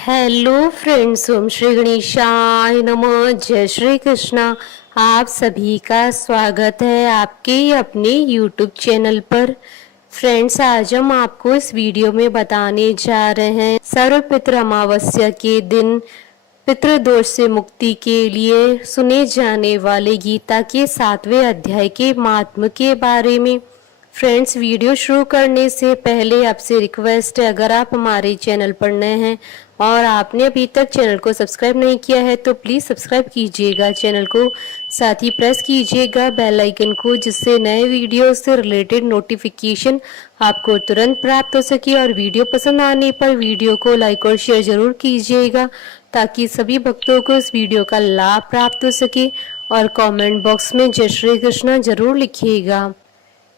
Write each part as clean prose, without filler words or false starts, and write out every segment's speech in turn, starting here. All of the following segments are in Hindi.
हेलो फ्रेंड्स, ओम श्री गणेशाय नमः। जय श्री कृष्णा। आप सभी का स्वागत है आपके अपने यूट्यूब चैनल पर। फ्रेंड्स, आज हम आपको इस वीडियो में बताने जा रहे हैं सर्वपितृ अमावस्या के दिन पितृदोष से मुक्ति के लिए सुने जाने वाले गीता के 7वें अध्याय के महात्म्य के बारे में। फ्रेंड्स, वीडियो शुरू करने से पहले आपसे रिक्वेस्ट है, अगर आप हमारे चैनल पर नए हैं और आपने अभी तक चैनल को सब्सक्राइब नहीं किया है तो प्लीज़ सब्सक्राइब कीजिएगा चैनल को। साथ ही प्रेस कीजिएगा बेल आइकन को, जिससे नए वीडियो से रिलेटेड नोटिफिकेशन आपको तुरंत प्राप्त हो सके। और वीडियो पसंद आने पर वीडियो को लाइक और शेयर जरूर कीजिएगा, ताकि सभी भक्तों को इस वीडियो का लाभ प्राप्त हो सके। और कमेंट बॉक्स में जय श्री कृष्ण जरूर लिखिएगा।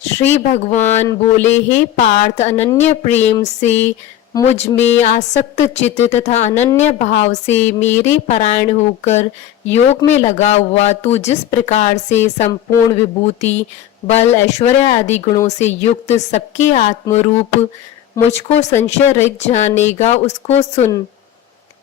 श्री भगवान बोले, हे पार्थ, अनन्य प्रेम से मुझ में आसक्त चित्त तथा अनन्य भाव से मेरे परायण होकर योग में लगा हुआ तू जिस प्रकार से संपूर्ण विभूति, बल, ऐश्वर्य आदि गुणों से युक्त सबके आत्मरूप मुझको संशय रहित जानेगा, उसको सुन।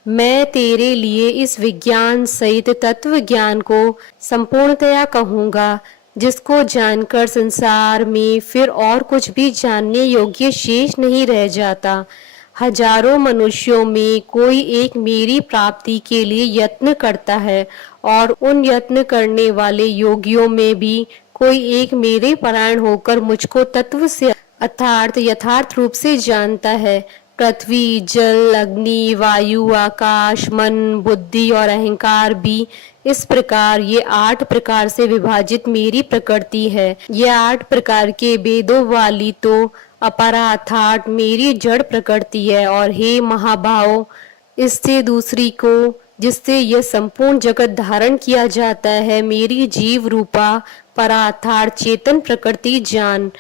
मैं तेरे लिए इस विज्ञान सहित तत्व ज्ञान को संपूर्णतया कहूँगा, जिसको जानकर संसार में फिर और कुछ भी जानने योग्य शेष नहीं रह जाता। हजारों मनुष्यों में कोई एक मेरी प्राप्ति के लिए यत्न करता है, और उन यत्न करने वाले योगियों में भी कोई एक मेरे परायण होकर मुझको तत्व से अर्थात यथार्थ रूप से जानता है। पृथ्वी, जल, अग्नि, वायु, आकाश, मन, बुद्धि और अहंकार भी इस प्रकार ये 8 प्रकार से विभाजित मेरी प्रकृति है। ये 8 प्रकार के वेदों वाली तो अपरा अर्थात मेरी जड़ प्रकृति है। और हे महाभाव, इससे दूसरी को, जिससे यह संपूर्ण जगत धारण किया जाता है, मेरी जीव रूपा परा अर्थात चेतन प्रकृति जान।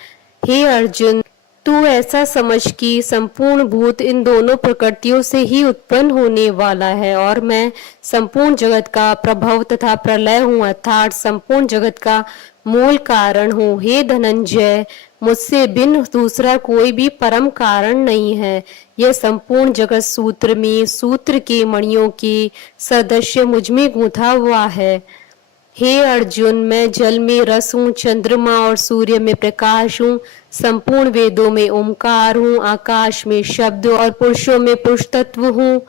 हे अर्जुन, तू ऐसा समझ कि संपूर्ण भूत इन दोनों प्रकृतियों से ही उत्पन्न होने वाला है, और मैं संपूर्ण जगत का प्रभव तथा प्रलय हूँ, अर्थात संपूर्ण जगत का मूल कारण हूँ। हे धनंजय, मुझसे भिन्न दूसरा कोई भी परम कारण नहीं है। यह संपूर्ण जगत सूत्र में सूत्र के मणियों के सदृश मुझ में गूंथा हुआ है। हे अर्जुन, मैं जल में रस हूँ, चंद्रमा और सूर्य में प्रकाश हूँ, संपूर्ण वेदों में ओमकार हूँ, आकाश में शब्द और पुरुषों में पुरुष तत्व हूँ।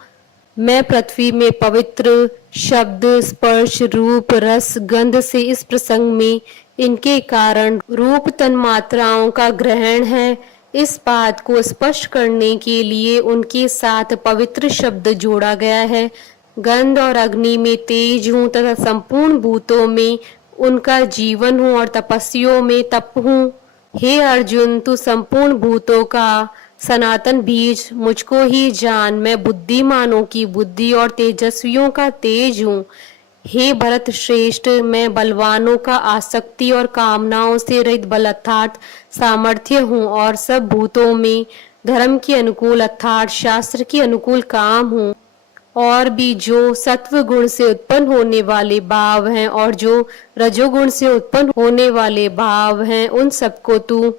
मैं पृथ्वी में पवित्र शब्द, स्पर्श, रूप, रस, गंध से इस प्रसंग में इनके कारण रूप तन मात्राओं का ग्रहण है। इस बात को स्पष्ट करने के लिए उनके साथ पवित्र शब्द जोड़ा गया है। गंध और अग्नि में तेज हूँ तथा संपूर्ण भूतों में उनका जीवन हूँ और तपस्वियों में तप हूँ। हे अर्जुन, तू संपूर्ण भूतों का सनातन बीज मुझको ही जान। मैं बुद्धिमानों की बुद्धि और तेजस्वियों का तेज हूँ। हे भरत श्रेष्ठ, मैं बलवानों का आसक्ति और कामनाओं से रहित बल अर्थात सामर्थ्य हूँ, और सब भूतों में धर्म के अनुकूल अर्थात शास्त्र के अनुकूल काम हूँ। और भी जो सत्व गुण से उत्पन्न होने वाले भाव हैं और जो रजोगुण से उत्पन्न होने वाले भाव हैं, उन सबको तू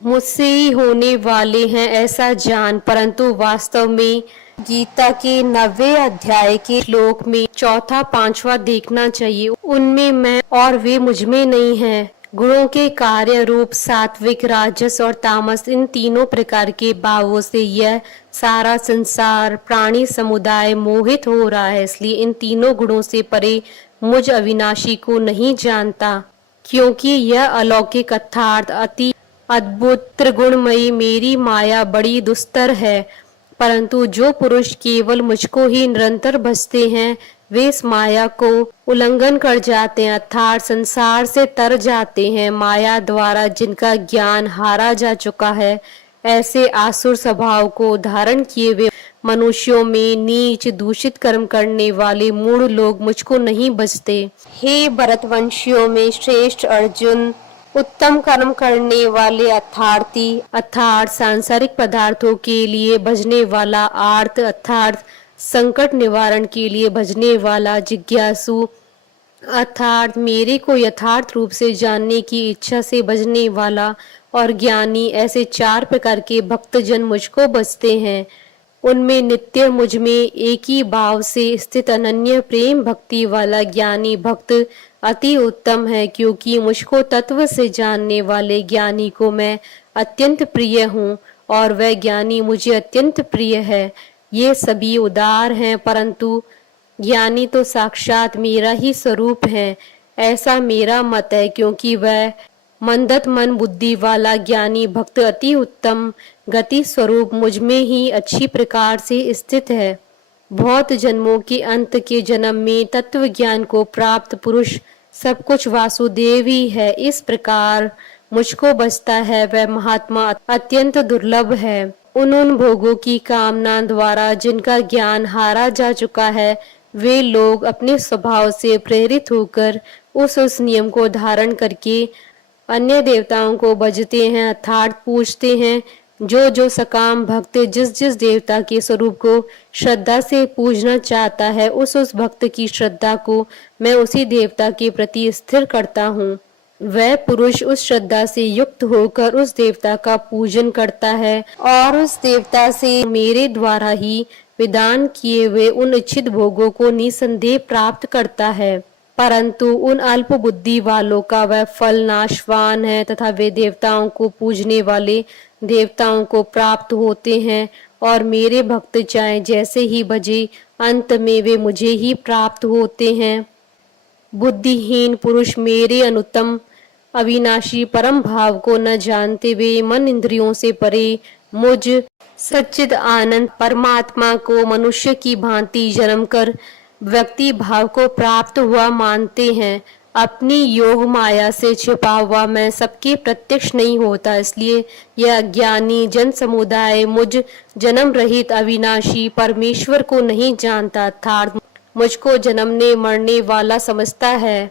मुझसे ही होने वाले हैं ऐसा जान। परंतु वास्तव में गीता के 9वें अध्याय के श्लोक में चौथा पांचवा देखना चाहिए। उनमें मैं और वे मुझ में नहीं है। गुणों के कार्य रूप सात्विक, राजस और तामस, इन तीनों प्रकार के भावों से यह सारा संसार प्राणी समुदाय मोहित हो रहा है। इसलिए इन तीनों गुणों से परे मुझ अविनाशी को नहीं जानता, क्योंकि यह अलौकिक अर्थात अति अद्भुत त्रिगुणमयी मेरी माया बड़ी दुस्तर है। परंतु जो पुरुष केवल मुझको ही निरंतर भजते हैं, वे इस माया को उल्लंघन कर जाते हैं अर्थात संसार से तर जाते हैं। माया द्वारा जिनका ज्ञान हारा जा चुका है, ऐसे आसुर स्वभाव को धारण किए हुए मनुष्यों में नीच दूषित कर्म करने वाले मूढ़ लोग मुझको नहीं भजते। हे भरतवंशियों में श्रेष्ठ अर्जुन, उत्तम कर्म करने वाले अर्थार्थी अर्थात सांसारिक पदार्थों के लिए भजने वाला, आर्त अर्थात संकट निवारण के लिए भजने वाला, जिज्ञासु अर्थात मेरे को यथार्थ रूप से जानने की इच्छा से भजने वाला, और ज्ञानी, ऐसे 4 प्रकार के भक्तजन मुझको भजते हैं। उनमें नित्य मुझ में एक ही भाव से स्थित अनन्य प्रेम भक्ति वाला ज्ञानी भक्त अति उत्तम है, क्योंकि मुझको तत्व से जानने वाले ज्ञानी को मैं अत्यंत प्रिय हूँ और वह ज्ञानी मुझे अत्यंत प्रिय है। ये सभी उदार हैं, परंतु ज्ञानी तो साक्षात मेरा ही स्वरूप है, ऐसा मेरा मत है, क्योंकि वह मंदत मन बुद्धि वाला ज्ञानी भक्त अति उत्तम गति स्वरूप मुझ में ही अच्छी प्रकार से स्थित है। बहुत जन्मों के अंत के जन्म में तत्व ज्ञान को प्राप्त पुरुष सब कुछ वासुदेव ही है। इस प्रकार मुझको बचता है वह महात्मा अत्यंत दुर्लभ है। उन भोगों की कामना द्वारा जिनका ज्ञान हारा जा चुका है, वे लोग अपने स्वभाव से प्रेरित होकर उस नियम को धारण करके अन्य देवताओं को भजते हैं, अर्थात पूजते हैं। जो सकाम भक्त जिस जिस देवता के स्वरूप को श्रद्धा से पूजना चाहता है, उस भक्त की श्रद्धा को मैं उसी देवता के प्रति स्थिर करता हूँ। वह पुरुष उस श्रद्धा से युक्त होकर उस देवता का पूजन करता है और उस देवता से मेरे द्वारा ही विधान किए हुए उन इच्छित भोगों को निसंदेह प्राप्त करता है। परंतु उन अल्प बुद्धि वालों का वह फल नाशवान है तथा वे देवताओं को पूजने वाले देवताओं को प्राप्त होते हैं और मेरे भक्त चाहे जैसे ही भजे, अंत में वे मुझे ही प्राप्त होते हैं। बुद्धिहीन पुरुष मेरे अनुत्तम अविनाशी परम भाव को न जानते हुए मन इंद्रियों से परे मुझ सच्चिद आनंद परमात्मा को मनुष्य की भांति जन्म कर व्यक्ति भाव को प्राप्त हुआ मानते हैं। अपनी योग माया से छिपा हुआ मैं सबके प्रत्यक्ष नहीं होता, इसलिए यह अज्ञानी जन समुदाय मुझ जन्म रहित अविनाशी परमेश्वर को नहीं जानता, अर्थात मुझको जन्मने मरने वाला समझता है।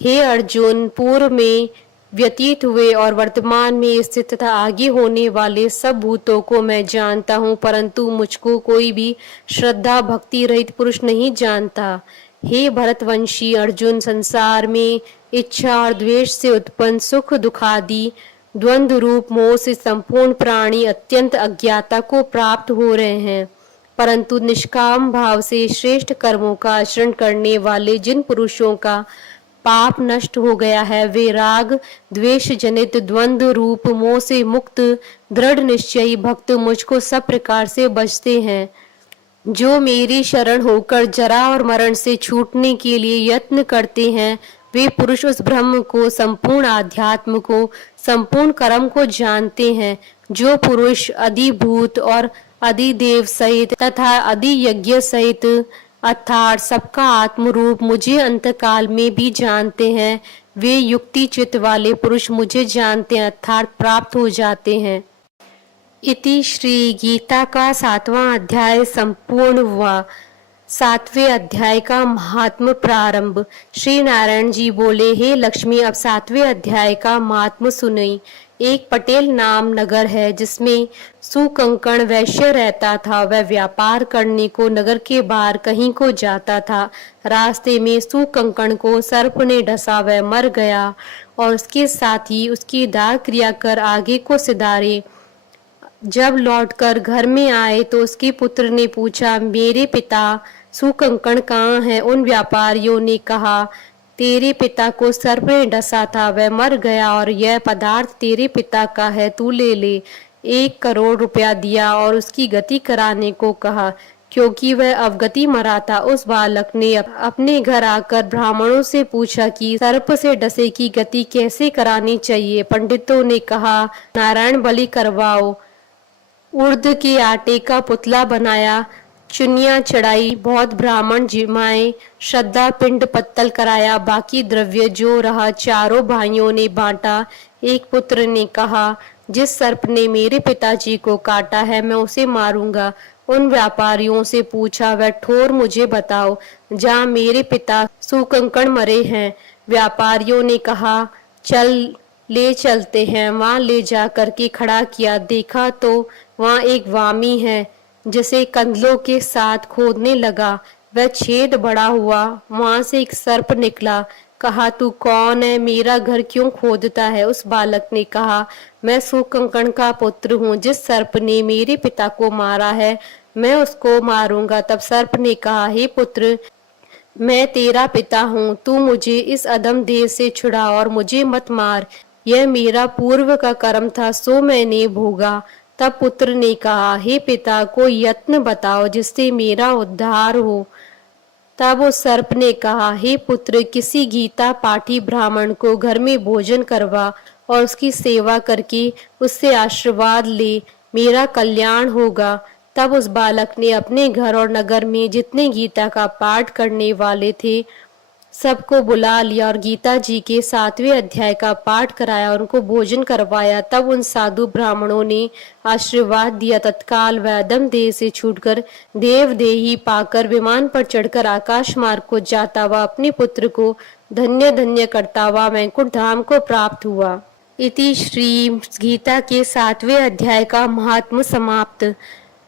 हे अर्जुन, पूर्व में व्यतीत हुए और वर्तमान में स्थित तथा आगे होने वाले सब भूतों को मैं जानता हूँ, परंतु मुझको कोई भी श्रद्धा भक्ति रहित पुरुष नहीं जानता। हे भरतवंशी अर्जुन, संसार में इच्छा और द्वेष से उत्पन्न सुख दुखादि द्वंद्व रूप मोह से संपूर्ण प्राणी अत्यंत अज्ञाता को प्राप्त हो रहे हैं, परंतु निष्काम भाव से श्रेष्ठ कर्मों का आचरण करने वाले जिन पुरुषों का पाप नष्ट हो गया है, वे राग द्वेष जनित द्वंद्व रूप मोह से मुक्त दृढ़ निश्चयी भक्त मुझको सब प्रकार से बचते हैं। जो मेरी शरण होकर जरा और मरण से छूटने के लिए यत्न करते हैं, वे पुरुष उस ब्रह्म को, संपूर्ण आध्यात्म को, संपूर्ण कर्म को जानते हैं। जो पुरुष अधिभूत और अधिदेव सहित तथा अधि यज्ञ सहित अर्थात सबका आत्म रूप मुझे अंतकाल में भी जानते हैं, वे युक्ति चित्त वाले पुरुष मुझे जानते हैं, अर्थात प्राप्त हो जाते हैं। इति श्री गीता का 7वां अध्याय संपूर्ण हुआ। 7वें अध्याय का महात्म प्रारंभ। श्री नारायण जी बोले, हे लक्ष्मी, अब 7वें अध्याय का महात्म सुनई। एक पटेल नाम नगर है जिसमें सुकंकण वैश्य रहता था। वह व्यापार करने को नगर के बाहर कहीं को जाता था। रास्ते में सुकंकण को सर्प ने डसा, वह मर गया और उसके साथ ही उसकी दाह क्रिया कर आगे को सिधारे। जब लौटकर घर में आए तो उसके पुत्र ने पूछा, मेरे पिता सुकंकण कहाँ हैं? उन व्यापारियों ने कहा, तेरे पिता को सर्प ने डसा था, वह मर गया और यह पदार्थ तेरे पिता का है, तू ले ले। 1 करोड़ रुपया दिया और उसकी गति कराने को कहा, क्योंकि वह अवगति मरा था। उस बालक ने अपने घर आकर ब्राह्मणों से पूछा कि सर्प से डसे की गति कैसे करानी चाहिए। पंडितों ने कहा, नारायण बलि करवाओ। उर्द के आटे का पुतला बनाया, चुनिया चढ़ाई, बहुत ब्राह्मण जिमाए, श्रद्धा पिंड पत्तल कराया, बाकी द्रव्य जो रहा चारों भाइयों ने बांटा। एक पुत्र ने कहा, जिस सर्प ने मेरे पिताजी को काटा है मैं उसे मारूंगा। उन व्यापारियों से पूछा, वह ठोर मुझे बताओ जहाँ मेरे पिता सुकंकण मरे हैं। व्यापारियों ने कहा, चल ले चलते हैं। वहां ले जा करके खड़ा किया, देखा तो वहां एक वामी है जिसे कंदलों के साथ खोदने लगा। वह छेद बड़ा हुआ, वहां से एक सर्प निकला। कहा, तू कौन है? मेरा घर क्यों खोदता है? उस बालक ने कहा, मैं सुकंकण का पुत्र हूँ। जिस सर्प ने मेरे पिता को मारा है मैं उसको मारूंगा। तब सर्प ने कहा, हे पुत्र, मैं तेरा पिता हूँ, तू मुझे इस अधम देह से छुड़ा और मुझे मत मार। यह मेरा पूर्व का कर्म था, सो मैंने भोगा। तब पुत्र ने कहा, हे पिता, कोई यत्न बताओ जिससे मेरा उद्धार हो। तब उस सर्प ने कहा, हे पुत्र, किसी गीता पाठी ब्राह्मण को घर में भोजन करवा और उसकी सेवा करके उससे आशीर्वाद ले, मेरा कल्याण होगा। तब उस बालक ने अपने घर और नगर में जितने गीता का पाठ करने वाले थे सबको बुला लिया और गीता जी के 7वें अध्याय का पाठ कराया और उनको भोजन करवाया। तब उन साधु ब्राह्मणों ने आशीर्वाद दिया। तत्काल वह अधम देह से छूटकर देवदेही पाकर विमान पर चढ़कर आकाश मार्ग को जाता हुआ अपने पुत्र को धन्य धन्य करता हुआ वैकुंठ धाम को प्राप्त हुआ। इति श्री गीता के 7वें अध्याय का महात्म समाप्त।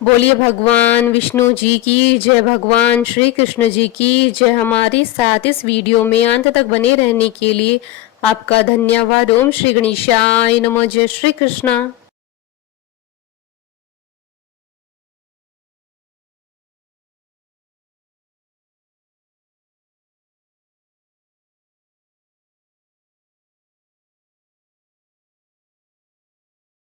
बोलिए भगवान विष्णु जी की जय, भगवान श्री कृष्ण जी की जय। हमारे साथ इस वीडियो में अंत तक बने रहने के लिए आपका धन्यवाद। ओम श्री गणेशाय नमः। जय श्री कृष्णा।